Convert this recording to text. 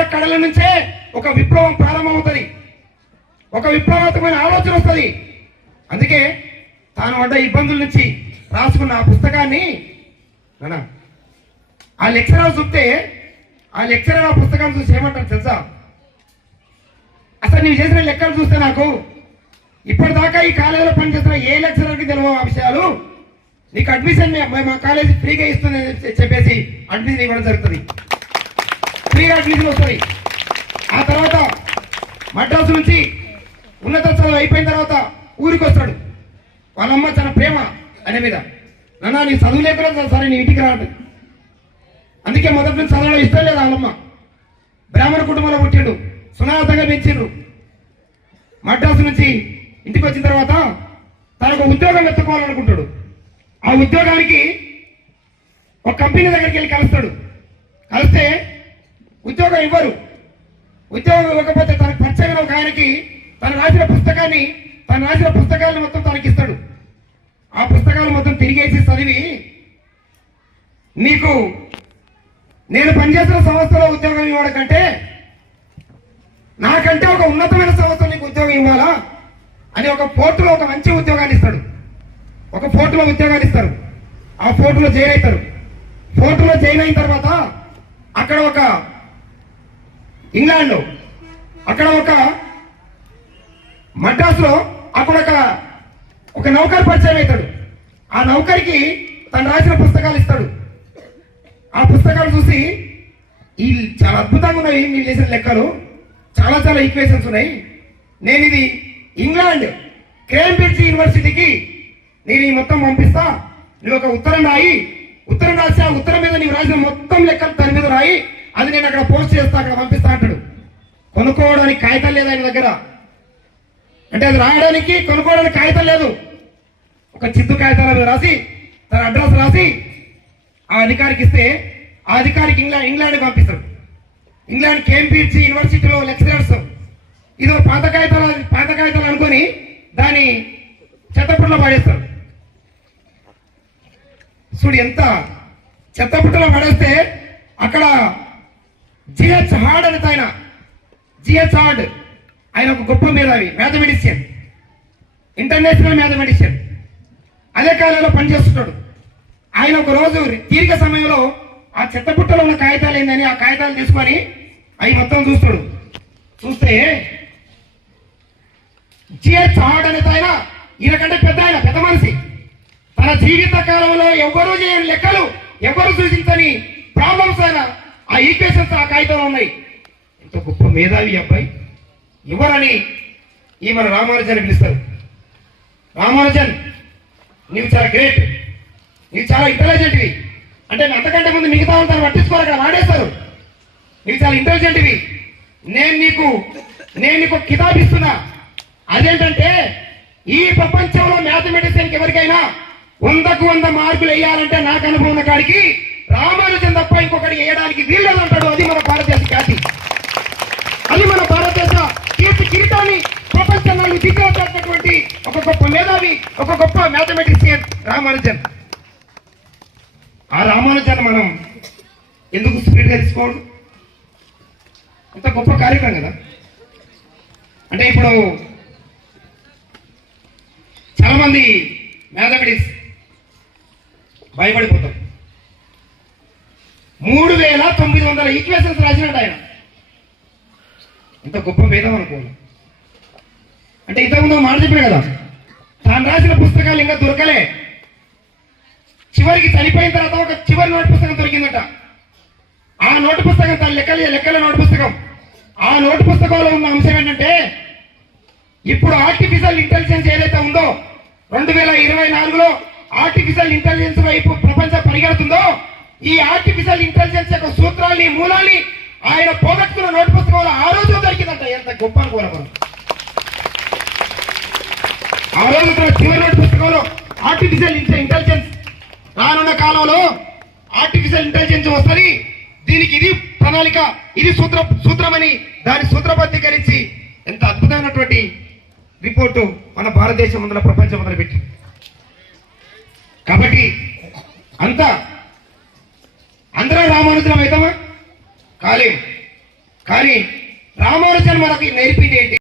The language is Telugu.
పాఠశాల కళల నుంచే ఒక విప్లవం ప్రారంభమవుతుంది, ఒక విప్లవాత్మకమైన ఆలోచన వస్తుంది. అందుకే తాను పడ్డ ఇబ్బందుల నుంచి రాసుకున్న ఆ పుస్తకాన్ని ఆ లెక్చరర్ చూస్తే ఆ లెక్చరర్ ఆ పుస్తకాన్ని చూసి ఏమంటారు తెలుసా? అసలు నీవు చేసిన లెక్కలు చూస్తే నాకు ఇప్పటిదాకా ఈ కాలేజీలో పనిచేస్తున్న ఏ లెక్చరర్కి తెలియవు ఆ విషయాలు. నీకు అడ్మిషన్ మా కాలేజీ ఫ్రీగా ఇస్తుంది చెప్పేసి అడ్మిషన్ ఇవ్వడం జరుగుతుంది, ఫ్రీగా అడ్మిషన్ వస్తుంది. ఆ తర్వాత మద్రాసు నుంచి ఉన్నత చదువు అయిపోయిన తర్వాత ఊరికి వస్తాడు. వాళ్ళమ్మ చాలా ప్రేమ అనే మీద, నాన్న నీ చదువు లేకుండా సరే నీ ఇంటికి రాడు. అందుకే మొదటి నుంచి చదవడం ఇష్టం లేదు. వాళ్ళమ్మ బ్రాహ్మణ కుటుంబంలో పుట్టిండు, సునాతంగా పెంచిండ్రు. మద్రాసు నుంచి ఇంటికి వచ్చిన తర్వాత తనకు ఉద్యోగం వెతుక్కోవాలనుకుంటాడు. ఆ ఉద్యోగానికి ఒక కంపెనీ దగ్గరికి వెళ్ళి కలుస్తాడు. కలిస్తే ఉద్యోగం ఇవ్వరు. ఉద్యోగం ఇవ్వకపోతే తనకు పరిచయం ఒక ఆయనకి తను రాసిన పుస్తకాలను మొత్తం తనకి ఇస్తాడు. ఆ పుస్తకాలు మొత్తం తిరిగేసి చదివి, నీకు నేను పనిచేసిన సంస్థలో ఉద్యోగం ఇవ్వడం కంటే నాకంటే ఒక ఉన్నతమైన సంస్థలో నీకు ఉద్యోగం ఇవ్వాలా అని ఒక పోర్టులో ఒక మంచి ఉద్యోగాన్ని ఇస్తాడు. ఒక పోర్టులో ఉద్యోగాన్ని ఇస్తారు. ఆ పోర్టులో జాయిన్ అవుతారు. పోర్టులో జాయిన్ అయిన తర్వాత అక్కడ ఒక ఇంగ్లాండ్, అక్కడ ఒక మద్రాసులో అక్కడ ఒక నౌకరు పరిచయం అవుతాడు. ఆ నౌకరికి తను రాసిన పుస్తకాలు ఇస్తాడు. ఆ పుస్తకాలు చూసి ఈ చాలా అద్భుతంగా ఉన్నాయి, మీరు చేసిన లెక్కలు చాలా చాలా ఈక్వేషన్స్ ఉన్నాయి, నేను ఇది ఇంగ్లాండ్ కేంబ్రిడ్జ్ యూనివర్సిటీకి నేను ఈ మొత్తం పంపిస్తా, నువ్వు ఒక ఉత్తరం రాయి, ఉత్తరం రాసి ఆ ఉత్తరం మీద నీవు రాసిన మొత్తం లెక్కలు దాని మీద రాయి, అది నేను అక్కడ పోస్ట్ చేస్తా, అక్కడ పంపిస్తా అంటాడు. కొనుక్కోవడానికి కాగితం లేదు ఆయన దగ్గర. అంటే అది రాయడానికి కొనుక్కోవడానికి కాగితం లేదు. ఒక చిత్తు కాగితాల మీద రాసి తన అడ్రస్ రాసి ఆ అధికారికి ఇస్తే ఆ అధికారికి ఇంగ్లాండ్కి పంపిస్తాడు. ఇంగ్లాండ్ కేంబ్రిడ్జ్ యూనివర్సిటీలో లెక్చరర్స్ ఇది పాత కాగితాలు అనుకొని దాన్ని చెత్తపుట్టలో పడేస్తారు. చూడు ఎంత చెత్తపుట్టలో పడేస్తే అక్కడ జిహెచ్ హార్డ్ అని ఆయన ఒక గొప్ప మేధావి, మ్యాథమెటిషియన్, ఇంటర్నేషనల్ మ్యాథమెటిషియన్, అదే కాలంలో పనిచేస్తున్నాడు. ఆయన ఒక రోజు తీరిక సమయంలో ఆ చెత్తపుట్టలో ఉన్న కాగితాలు ఏందని ఆ కాగితాలు తీసుకొని అవి మొత్తం చూస్తాడు. చూస్తే జిహెచ్ హార్డ్ అనేది ఆయన ఈయనకంటే పెద్ద మనిషి, తన జీవిత కాలంలో ఎవరూ చేయని లెక్కలు, ఎవరు సూచించని ప్రాబ్లమ్స్ అయినా ఆ ఈక్వేషన్స్ ఆ కాగితంలో ఉన్నాయి. ఎంత గొప్ప మేధావి అబ్బాయి, ఎవరని ఈ మన రామానుజన్ పిలుస్తారు. రామానుజన్ నీవు చాలా గ్రేట్, నీవు చాలా ఇంటెలిజెంట్వి అంటే అంతకంటే ముందు మిగతా తను పట్టించుకోవాలి, అక్కడ వాడేస్తారు. నీవు చాలా ఇంటెలిజెంట్వి, నేను నీకు కితాబ్ ఇస్తున్నా. అదేంటంటే ఈ ప్రపంచంలో మ్యాథమెటిక్స్కి ఎవరికైనా 100కు 100 మార్కులు వేయాలంటే నాకు అనుభవం ఉన్న కాడికి రామానుజన్ తప్ప ఇంకొకటి వేయడానికి వీల్లేదు అంటాడు. అది మన భారతదేశ ఖ్యాతి, అది మన భారతదేశ కీర్తి కిరీటాన్ని ప్రపంచంలో దిగ్గజేసినటువంటి ఒక గొప్ప మేధావి, ఒక గొప్ప మ్యాథమెటిషియన్ రామానుజన్. ఆ రామానుజన్ మనం ఎందుకు స్పీడ్గా తీసుకోవడం? అంత గొప్ప కార్యక్రమం కదా. అంటే ఇప్పుడు చాలా మంది మ్యాథమెటిక్స్ భయపడిపోతారు. 3900 ఈక్వేషన్స్ రాసినట్టు ఆయన. ఇంత గొప్ప వేదం అనుకోవాలి. అంటే ఇంతకుముందు మాట చెప్పారు కదా, తాను రాసిన పుస్తకాలు ఇంకా దొరకలే. చివరికి చనిపోయిన తర్వాత ఒక చివరి నోటు పుస్తకం దొరికిందట. ఆ నోటు పుస్తకం తన లెక్కల నోటు పుస్తకం. ఆ నోటు పుస్తకంలో ఉన్న అంశం ఏంటంటే, ఇప్పుడు ఆర్టిఫిషియల్ ఇంటెలిజెన్స్ ఏదైతే ఉందో 2024లో ఆర్టిఫిషియల్ ఇంటెలిజెన్స్ వైపు ప్రపంచం పరిగెడుతుందో, ఈ ఆర్టిఫిషియల్ ఇంటెలిజెన్స్ యొక్క సూత్రాల్ని, మూలాల్ని ఆయన పోగొట్టుకున్న నోటు పుస్తకంలో ఆ రోజు దొరికిందంట. ఎంత గొప్ప అనుకోవాలి. ఆ రోజు చివరి నోటు పుస్తకంలో ఆర్టిఫిషియల్ ఇంటెలిజెన్స్ రానున్న కాలంలో ఆర్టిఫిషియల్ ఇంటెలిజెన్స్ వస్తుంది, దీనికి ఇది ప్రణాళిక, ఇది సూత్రమని దాని సూత్రబద్ధీకరించి ఎంత అద్భుతమైనటువంటి రిపోర్టు మన భారతదేశం ముందర ప్రపంచం ముందర పెట్టి. కాబట్టి అందరూ రామానుజనం అవుతామా? కానీ రామానుజన్ మనకి నేర్పింది ఏంటి?